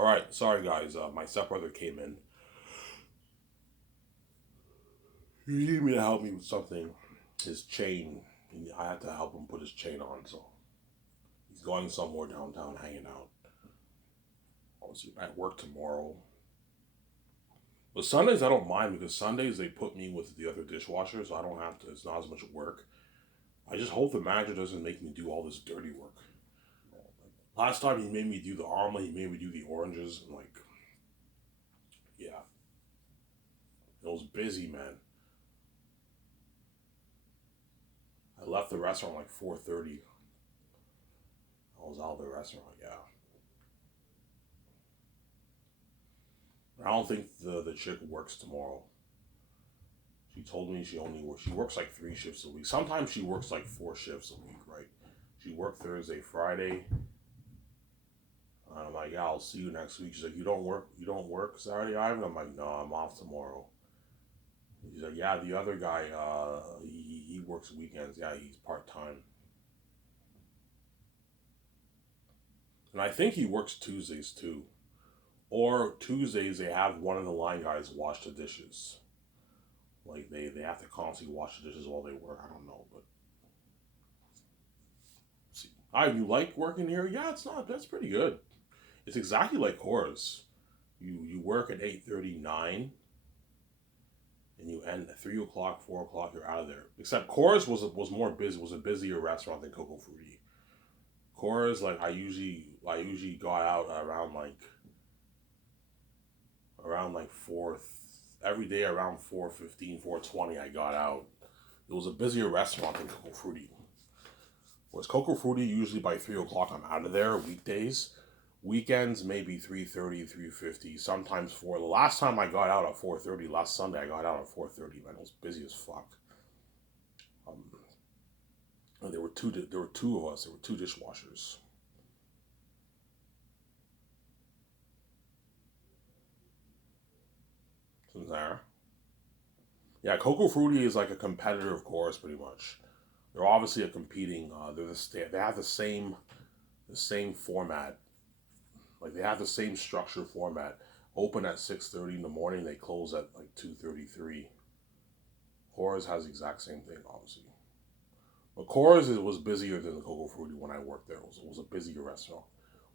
All right, sorry guys. My stepbrother came in. He needed me to help me with something. His chain. I had to help him put his chain on. So he's going somewhere downtown, hanging out. Obviously, at work tomorrow. But Sundays I don't mind because Sundays they put me with the other dishwasher, so I don't have to. It's not as much work. I just hope the manager doesn't make me do all this dirty work. Last time he made me do the omelet, he made me do the oranges, and like, yeah, it was busy, man. I left the restaurant like 4:30. I was out of the restaurant, yeah. I don't think the chick works tomorrow. She told me she works like 3 shifts a week. Sometimes she works like 4 shifts a week, right? She worked Thursday, Friday. I'm like, yeah, I'll see you next week. She's like, you don't work Saturday, Ivan. I'm like, no, I'm off tomorrow. She's like, yeah, the other guy, he works weekends. Yeah, he's part time, and I think he works Tuesdays too. Or Tuesdays they have one of the line guys wash the dishes. Like they have to constantly wash the dishes while they work. I don't know, but see, you like working here? Yeah, it's not. That's pretty good. It's exactly like Cora's. You work at 8:39 and you end at 3 o'clock, 4 o'clock. You're out of there. Except Cora's was more busy. Was a busier restaurant than Coco Frutti. Cora's like I usually got out around like four every day around 4:15, 4:20. I got out. It was a busier restaurant than Coco Frutti. Whereas Coco Frutti usually by 3 o'clock I'm out of there weekdays. Weekends maybe 3:30, 3:50, sometimes four. The last time I got out at 4:30, last Sunday I got out at 4:30. Man, it was busy as fuck. Um, and there were two of us. There were two dishwashers. So there. Yeah, Coco Frutti is like a competitor of course, pretty much. They're obviously a competing. They have the same format. Like they have the same structure format. Open at 6:30 in the morning. They close at like 2:33. Cora's has the exact same thing, obviously. But Cora's was busier than the Coco Frutti when I worked there. It was a busier restaurant.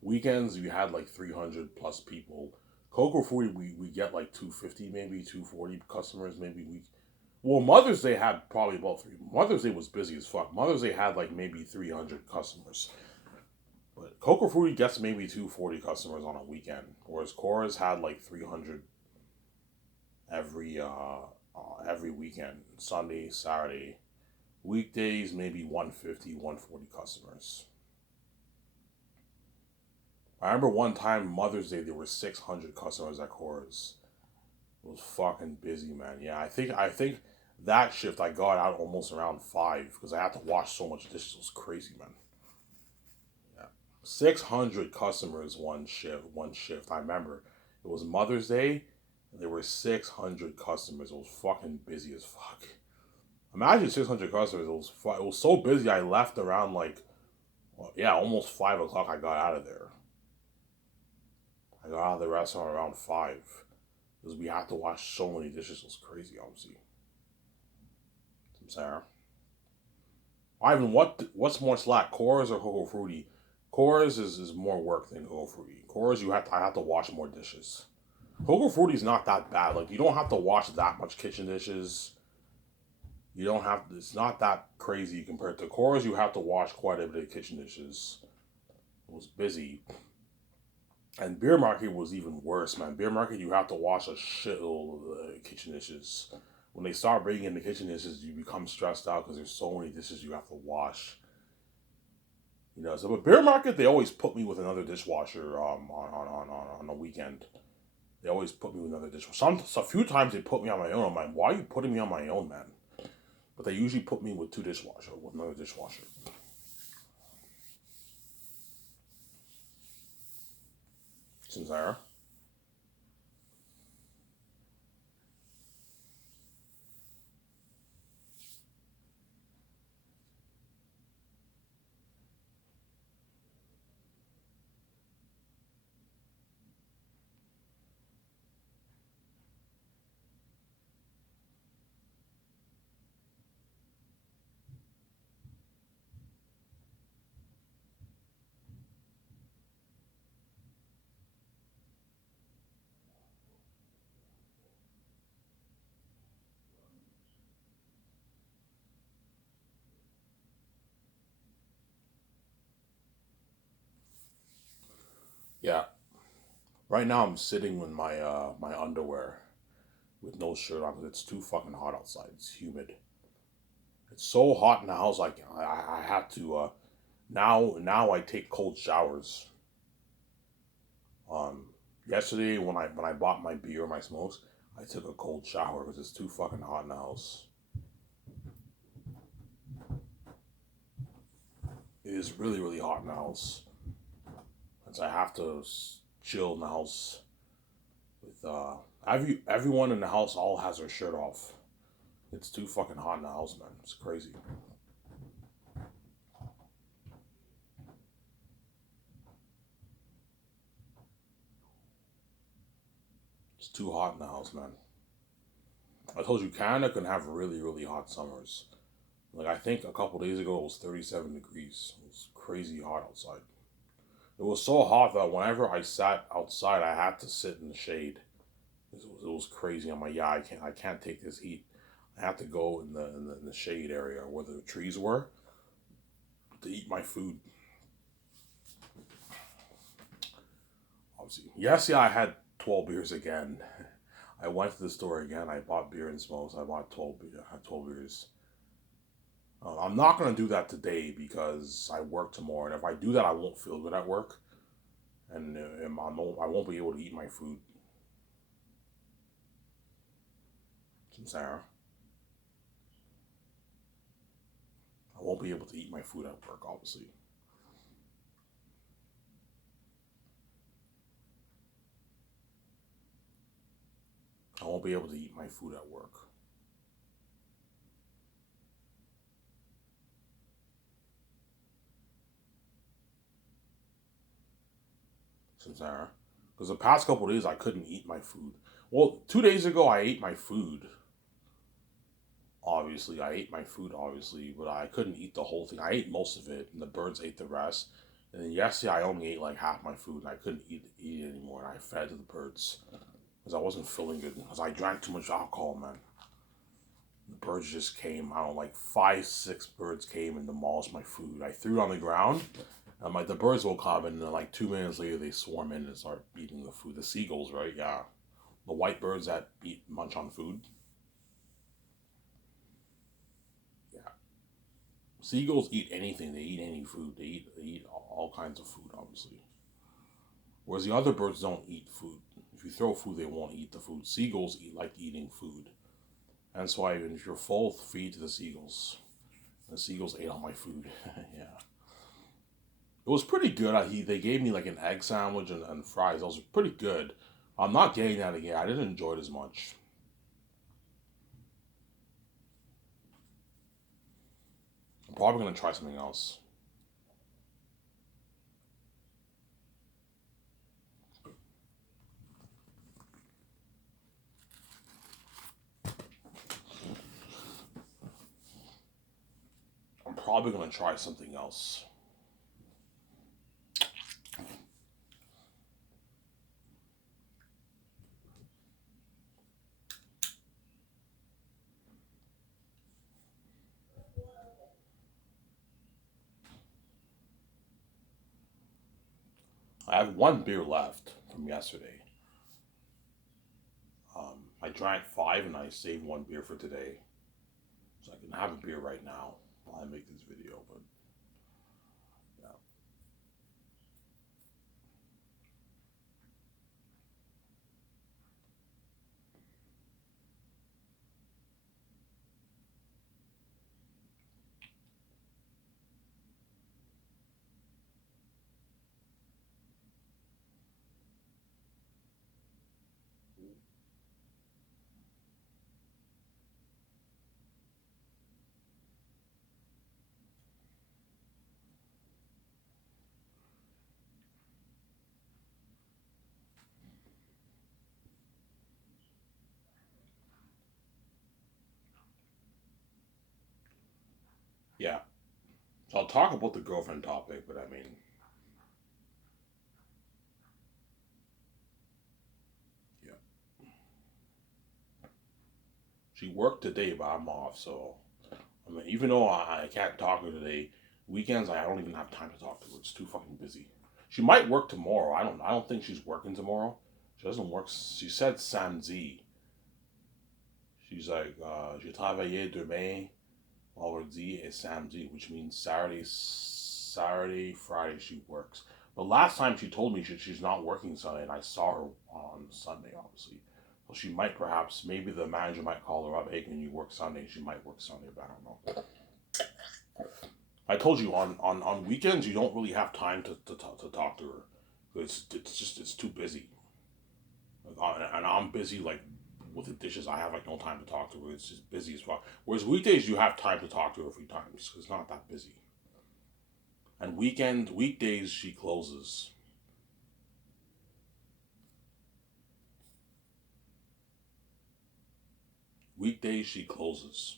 Weekends we had like 300 plus people. Coco Frutti we get like 250 maybe 240 customers maybe we. Well, Mother's Day had probably about three. Mother's Day was busy as fuck. Mother's Day had like maybe 300 customers. But Coco Frutti gets maybe 240 customers on a weekend, whereas Cora's had like 300 every every weekend, Sunday, Saturday, weekdays maybe 150, 140 customers. I remember one time Mother's Day there were 600 customers at Cora's. It was fucking busy, man. Yeah, I think that shift I got out almost around 5 because I had to wash so much dishes. It was crazy, man. Yeah. 600 customers one shift. I remember it was Mother's Day. And there were 600 customers. It was fucking busy as fuck. Imagine 600 customers. It was so busy. I left around like, well, yeah, almost 5 o'clock. I got out of there. I got out of the restaurant around 5 because we had to wash so many dishes. It was crazy, obviously. Sarah, Ivan, what's more slack, Cora's or Coco Frutti? Cora's is more work than Coco Frutti. Cora's I have to wash more dishes. Coco Frutti's not that bad. Like you don't have to wash that much kitchen dishes. You don't have. It's not that crazy compared to Cora's. You have to wash quite a bit of kitchen dishes. It was busy, and Beer Market was even worse, man. Beer Market, you have to wash a shitload of kitchen dishes. When they start bringing in the kitchen dishes, you become stressed out because there's so many dishes you have to wash. So but Beer Market, they always put me with another dishwasher on the weekend. They always put me with another dishwasher. A few times they put me on my own. I'm like, why are you putting me on my own, man? But they usually put me with with another dishwasher. Since Yeah. Right now I'm sitting in my my underwear with no shirt on because it's too fucking hot outside. It's humid. It's so hot in the house. I have to now I take cold showers. Um, Yesterday when I bought my beer, my smokes, I took a cold shower because it's too fucking hot in the house. It is really hot in the house. And so I have to chill in the house with everyone in the house all has their shirt off. It's too fucking hot in the house, man. It's crazy. It's too hot in the house, man. I told you Canada can have really hot summers. Like I think a couple days ago it was 37 degrees. It was crazy hot outside. It was so hot that whenever I sat outside, I had to sit in the shade. It was crazy. I'm like, yeah, I can't take this heat. I have to go in the shade area where the trees were to eat my food. Obviously, yes, yeah, I had 12 beers again. I went to the store again. I bought beer and smokes. I bought 12 beer. I had 12 beers. I'm not gonna do that today because I work tomorrow, and if I do that, I won't feel good at work, and I won't be able to eat my food. From Sarah, I won't be able to eat my food at work. Obviously, I won't be able to eat my food at work. From Sarah, because the past couple of days I couldn't eat my food. Well, 2 days ago I ate my food. Obviously, I ate my food. Obviously, but I couldn't eat the whole thing. I ate most of it, and the birds ate the rest. And then yesterday I only ate like half my food, and I couldn't eat it anymore. And I fed to the birds because I wasn't feeling good because I drank too much alcohol, man. The birds just came. I don't know, like five, six birds came and demolished my food. I threw it on the ground. I'm like, the birds will come, and then like 2 minutes later, they swarm in and start eating the food. The seagulls, right? Yeah, the white birds that eat munch on food. Yeah, seagulls eat anything. They eat any food. They eat all kinds of food, obviously. Whereas the other birds don't eat food. If you throw food, they won't eat the food. Seagulls eat like eating food. That's why even if you're full, feed to the seagulls. The seagulls ate all my food. Yeah. It was pretty good. They gave me like an egg sandwich and fries. Those were pretty good. I'm not getting that again. I didn't enjoy it as much. I'm probably gonna try something else. I'm probably gonna try something else. I have one beer left from yesterday. I drank five and I saved one beer for today, so I can have a beer right now while I make this video. But yeah, yeah. So I'll talk about the girlfriend topic, but I mean, yeah, she worked today, but I'm off, so I mean, even though I can't talk to her today, weekends I don't even have time to talk to her. It's too fucking busy. She might work tomorrow. I don't. I don't think she's working tomorrow. She doesn't work. She said samedi. She's like, je travaille demain, vendredi et samedi, which means Saturday, Friday she works. But last time she told me she's not working Sunday, and I saw her on Sunday, obviously. So she might perhaps, maybe the manager might call her up, hey, can you work Sunday? She might work Sunday, but I don't know. I told you on weekends you don't really have time to talk to her. It's too busy. And I'm busy like with the dishes. I have like no time to talk to her. It's just busy as fuck. Whereas weekdays you have time to talk to her a few times. It's not that busy. And weekdays she closes. Weekdays she closes.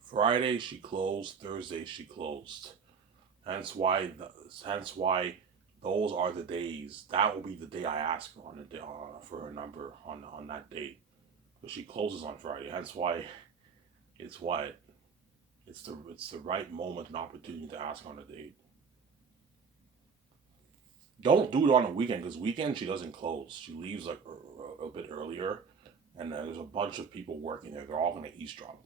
Friday she closed. Thursday she closed. Hence why hence why those are the days. That will be the day I ask her on the day, for her number on that date. But she closes on Friday. Hence why it's what it's the right moment and opportunity to ask her on a date. Don't do it on a weekend because weekend she doesn't close. She leaves like a bit earlier, and there's a bunch of people working there. They're all gonna eavesdrop.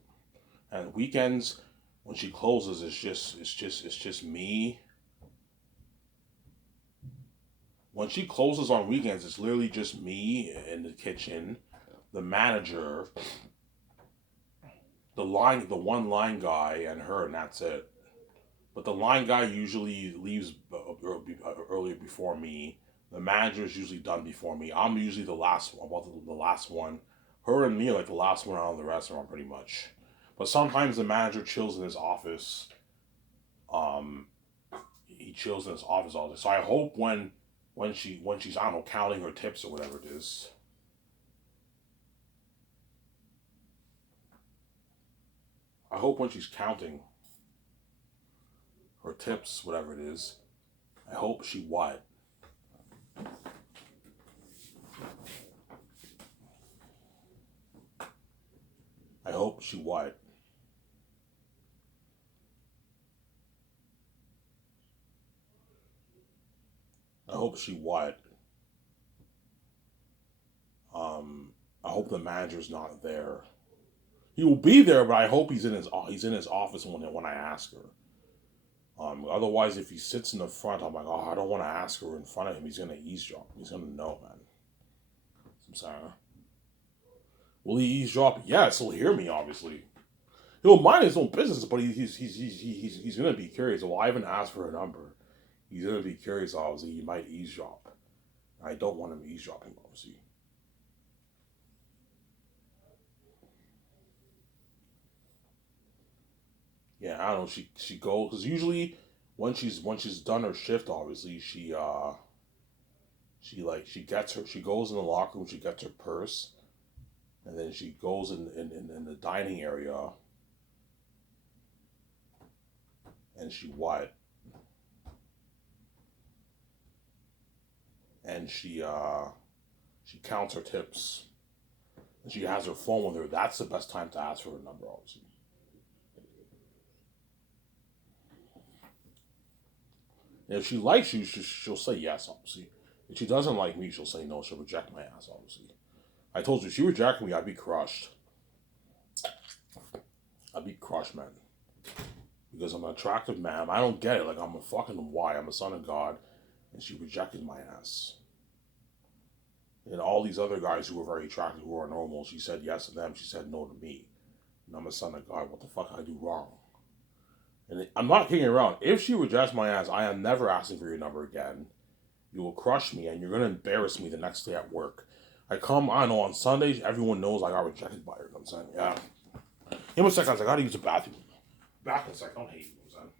And weekends, when she closes, it's just me. When she closes on weekends, it's literally just me in the kitchen, the manager, the one line guy, and her, and that's it. But the line guy usually leaves earlier before me. The manager is usually done before me. I'm usually the last one. Her and me are like the last one out of the restaurant, pretty much. But sometimes the manager chills in his office. Um, he chills in his office all day. So I hope when she's I don't know counting her tips or whatever it is. I hope when she's counting her tips, whatever it is. I hope she what? I hope she what? I hope she what? Um, I hope the manager's not there. He will be there, but I hope he's in his office when I ask her. Otherwise, if he sits in the front, I'm like, oh, I don't want to ask her in front of him. He's gonna eavesdrop. He's gonna know, man. I'm sorry. Will he eavesdrop? Yes, he'll hear me. Obviously, he'll mind his own business, but he's gonna be curious. Well, I haven't asked for her number. He's gonna be curious. Obviously, he might eavesdrop. I don't want him eavesdropping. Obviously, yeah. I don't know. She goes because usually when she's done her shift, obviously she gets her she goes in the locker room. She gets her purse, and then she goes in the dining area, and she what? And she counts her tips, and she has her phone with her. That's the best time to ask for her number, obviously. And if she likes you, she'll say yes, obviously. If she doesn't like me, she'll say no. She'll reject my ass, obviously. I told you, if she rejected me, I'd be crushed. I'd be crushed, man. Because I'm an attractive man. I don't get it. Like, I'm a fucking why? I'm a son of God. And she rejected my ass. And all these other guys who were very attractive, who are normal, she said yes to them. She said no to me. And I'm a son of God. What the fuck I do wrong? And I'm not kidding around. If she rejects my ass, I am never asking for your number again. You will crush me and you're going to embarrass me the next day at work. I know on Sundays, everyone knows I got rejected by her. You know what I'm saying? Yeah. Give me a second, I gotta use the bathroom. Back in a second, don't hate you. You know what I'm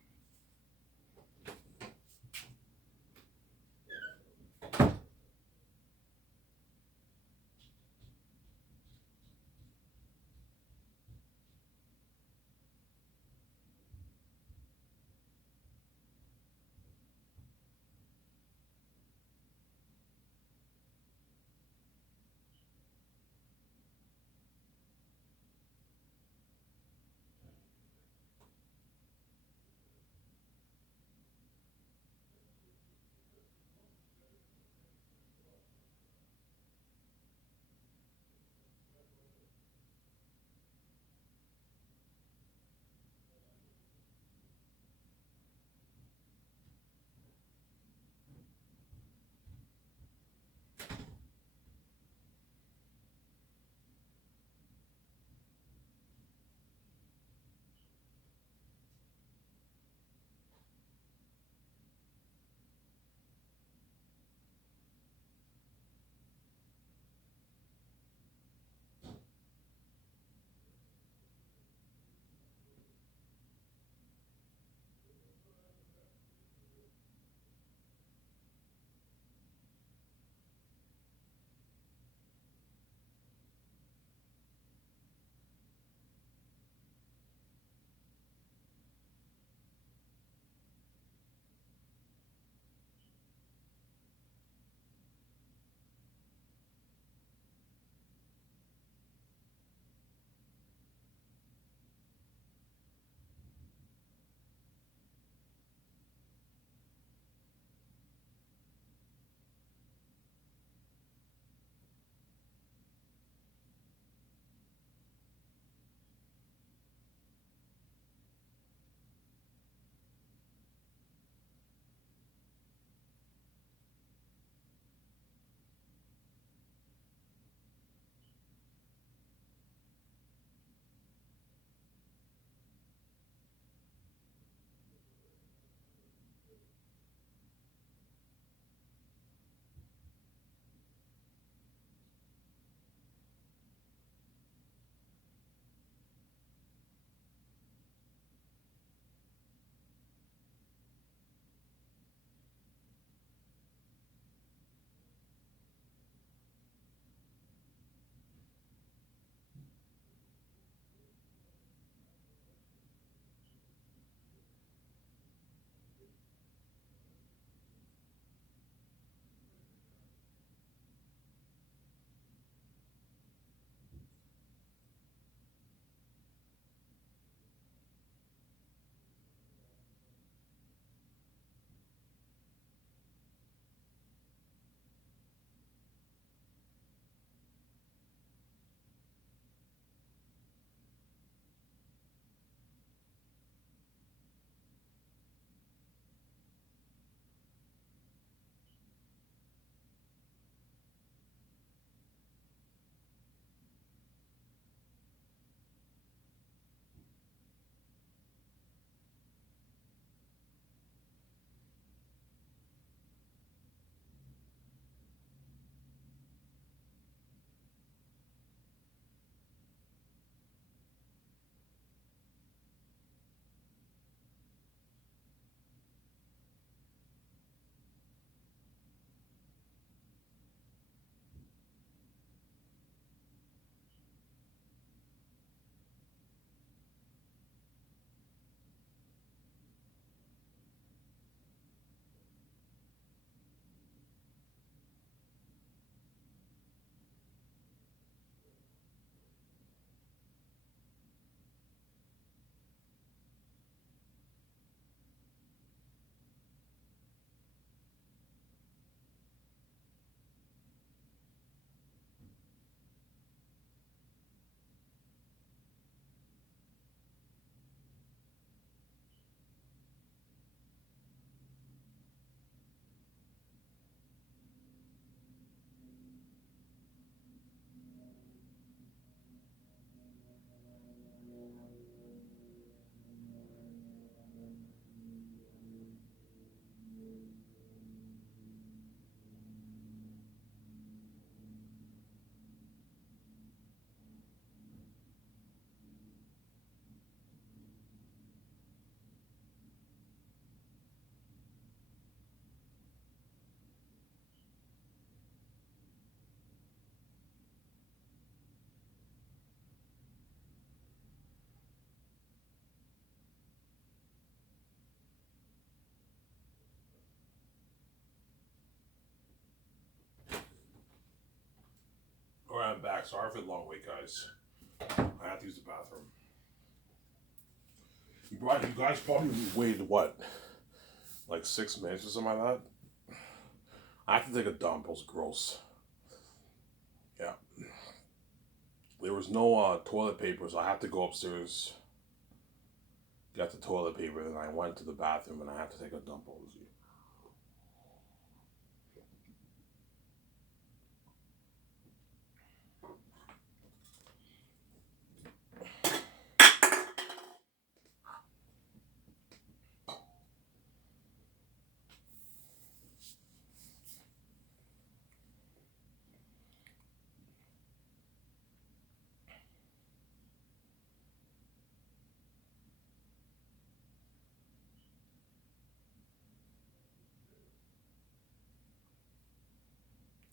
I'm back. Sorry for the long wait, guys. I had to use the bathroom. You guys probably waited what? Like 6 minutes or something like that? I have to take a dump. It was gross. Yeah. There was no toilet paper, so I had to go upstairs, get the toilet paper, then I went to the bathroom and I had to take a dump, obviously.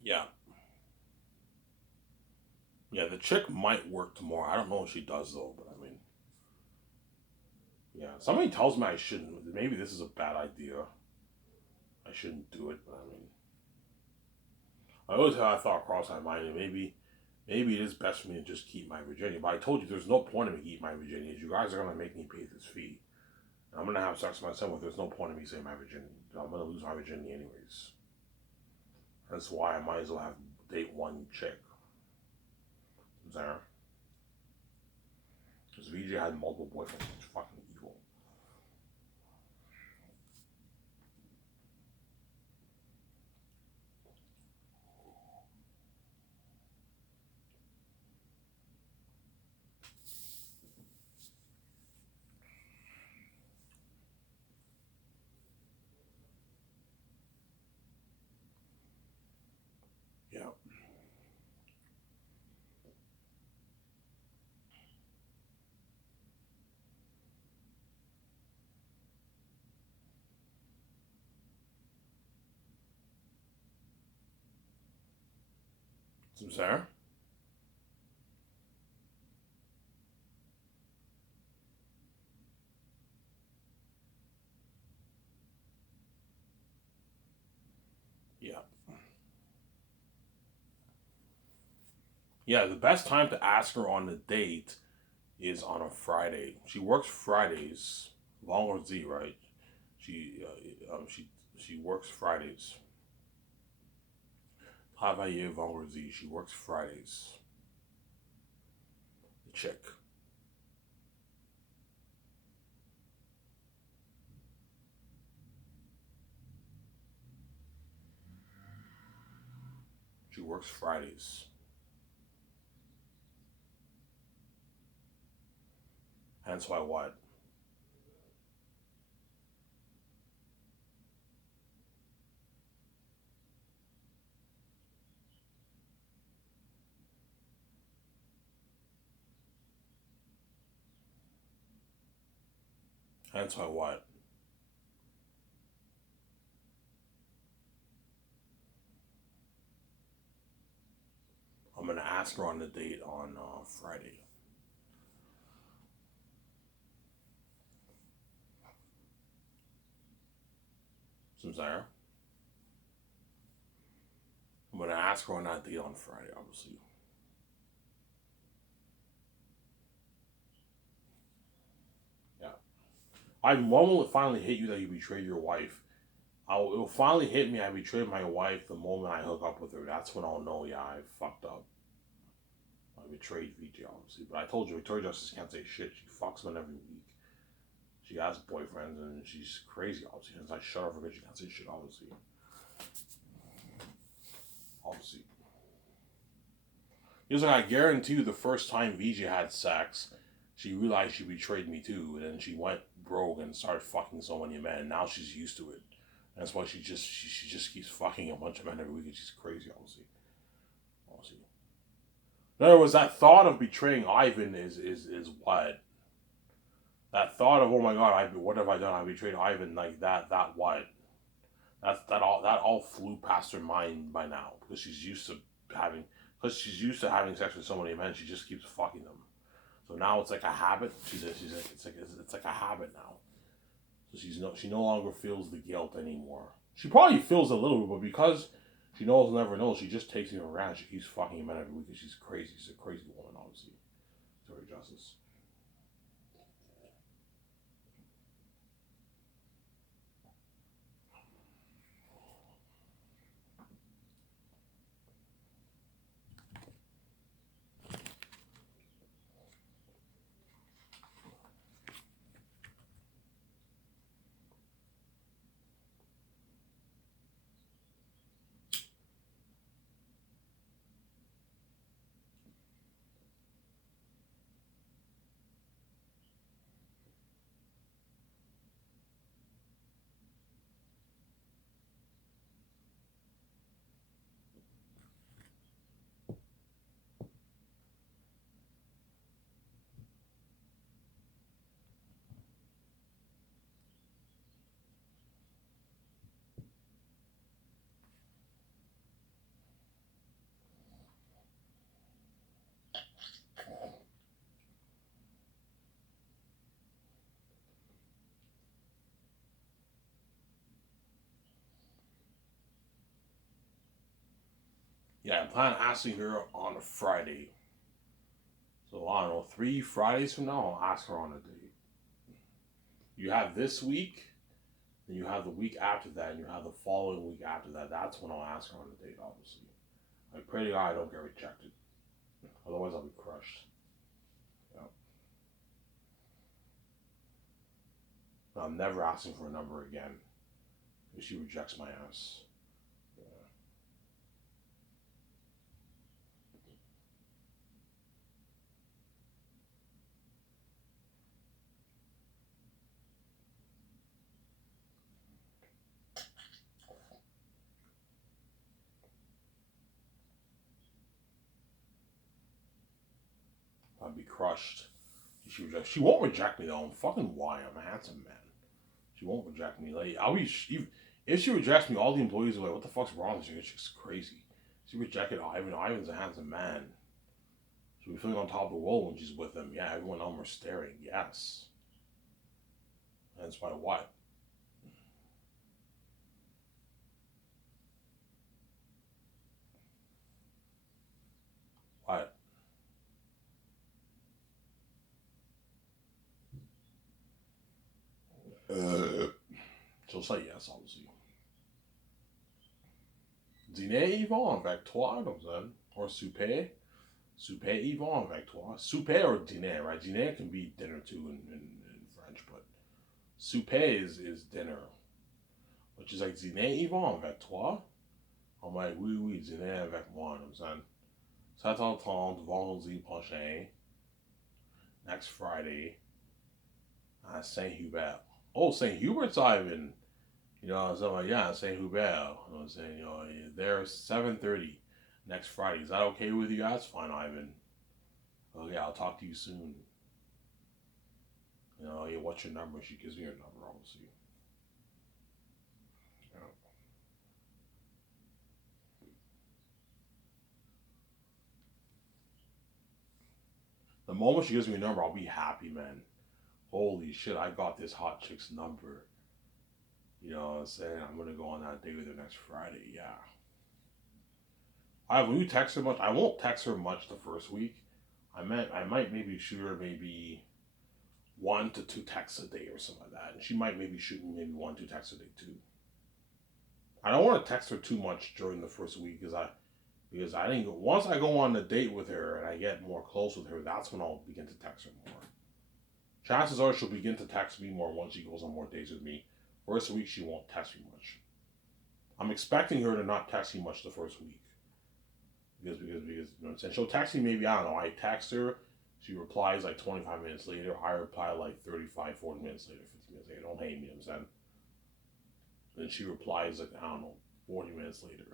Yeah. Yeah, the chick might work tomorrow. I don't know if she does though, but I mean, yeah. Somebody tells me I shouldn't. Maybe this is a bad idea. I shouldn't do it, but I mean, I always had a thought cross my mind, and maybe it is best for me to just keep my virginity. But I told you there's no point in me keeping my virginity. You guys are gonna make me pay this fee. I'm gonna have sex with myself. There's no point in me saying my virginity. I'm gonna lose my virginity anyways. That's why I might as well have date one chick. There. Because VJ had multiple boyfriends. It's fucking evil. Yeah. Some Sarah? Yeah. Yeah, the best time to ask her on the date is on a Friday. She works Fridays. Vendredi, right? She she works Fridays. Travailler vendredi. She works Fridays. The chick. She works Fridays. Hence why what? Hence why what? I'm gonna ask her on the date on Friday. Some Sarah. I'm gonna ask her on that date on Friday, obviously. Yeah. When will it finally hit you that you betrayed your wife? It'll finally hit me. I betrayed my wife the moment I hook up with her. That's when I'll know. Yeah, I fucked up. I betrayed VJ, obviously. But I told you, Victoria Justice can't say shit. She fucks men every week. She has boyfriends and she's crazy, obviously. Since I shut her for bitch, she can't say shit, obviously. Obviously. He's like, I guarantee you, the first time VJ had sex, she realized she betrayed me too, and then she went broke and started fucking so many men. Now she's used to it. And that's why she just keeps fucking a bunch of men every week, and she's crazy, obviously. Obviously. In other words, that thought of betraying Ivan is what? That thought of, oh my god, what have I done? I betrayed Ivan, like that what? That all flew past her mind by now because having she's used to having sex with so many men. She just keeps fucking them. So now it's like a habit. It's like a habit now. So she no longer feels the guilt anymore. She probably feels a little bit, but because She knows, never knows. She just takes me around. She keeps fucking him every week because she's crazy. She's a crazy woman, obviously. To her justice. Yeah, I plan on asking her on a Friday. So I don't know, 3 Fridays from now, I'll ask her on a date. You have this week, then you have the week after that, and you have the following week after that. That's when I'll ask her on a date, obviously. I pray to God I don't get rejected. Otherwise, I'll be crushed. Yep. I'm never asking for a number again if she rejects my ass. Yeah. I'd be crushed. She won't reject me though. I'm fucking why. I'm a handsome man. She won't reject me. Like I'll be if she rejects me, all the employees are like, "What the fuck's wrong with you? She's crazy." She rejected Ivan. Ivan's a handsome man. She'll be feeling on top of the world when she's with him. Yeah, everyone else are staring. Yes. That's why what? What? Uh, she'll say yes, obviously. Dîner, ils vont avec toi, comme ça. Or souper. Souper, ils vont avec toi. Souper or dîner, right? Dîner can be dinner too in French, but souper is dinner. Which is like dîner, ils vont avec toi. I'm like, oui, oui, dîner avec moi, I'm saying. Ça t'entend vendredi prochain, next Friday, at St. Hubert. Oh, St. Hubert's Ivan. You know, so I'm like, yeah, St. Hubert. You know what I'm saying? You know, they're 7:30 next Friday. Is that okay with you? That's fine, Ivan. Oh, yeah, I'll talk to you soon. You know, yeah, what's your number? She gives me her number, obviously. You know. The moment she gives me a number, I'll be happy, man. Holy shit, I got this hot chick's number. You know what I'm saying? I'm gonna go on that date with her next Friday. Yeah. I will text her much. I won't text her much the first week. I might maybe shoot her maybe 1 to 2 texts a day or something like that, and she might maybe shoot me maybe 1 2 texts a day too. I don't want to text her too much during the first week because I think once I go on a date with her and I get more close with her, that's when I'll begin to text her more. Chances are she'll begin to text me more once she goes on more dates with me. First week she won't text me much. I'm expecting her to not text me much the first week. Because you know what I'm saying? She'll text me maybe, I don't know, I text her, she replies like 25 minutes later, I reply like 35, 40 minutes later, 50 minutes later, don't hate me, I'm saying. Then she replies like, I don't know, 40 minutes later.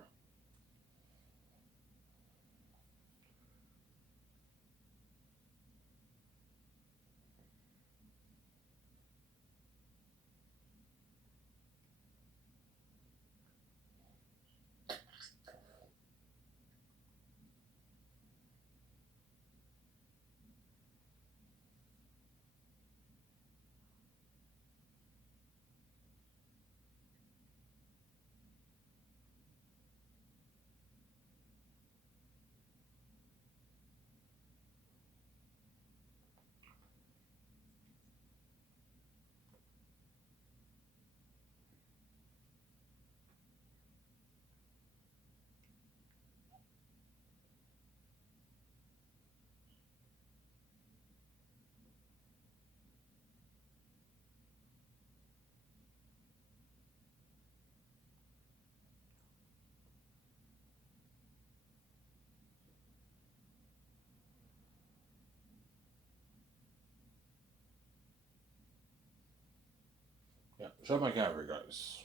Yeah, shut my camera, guys.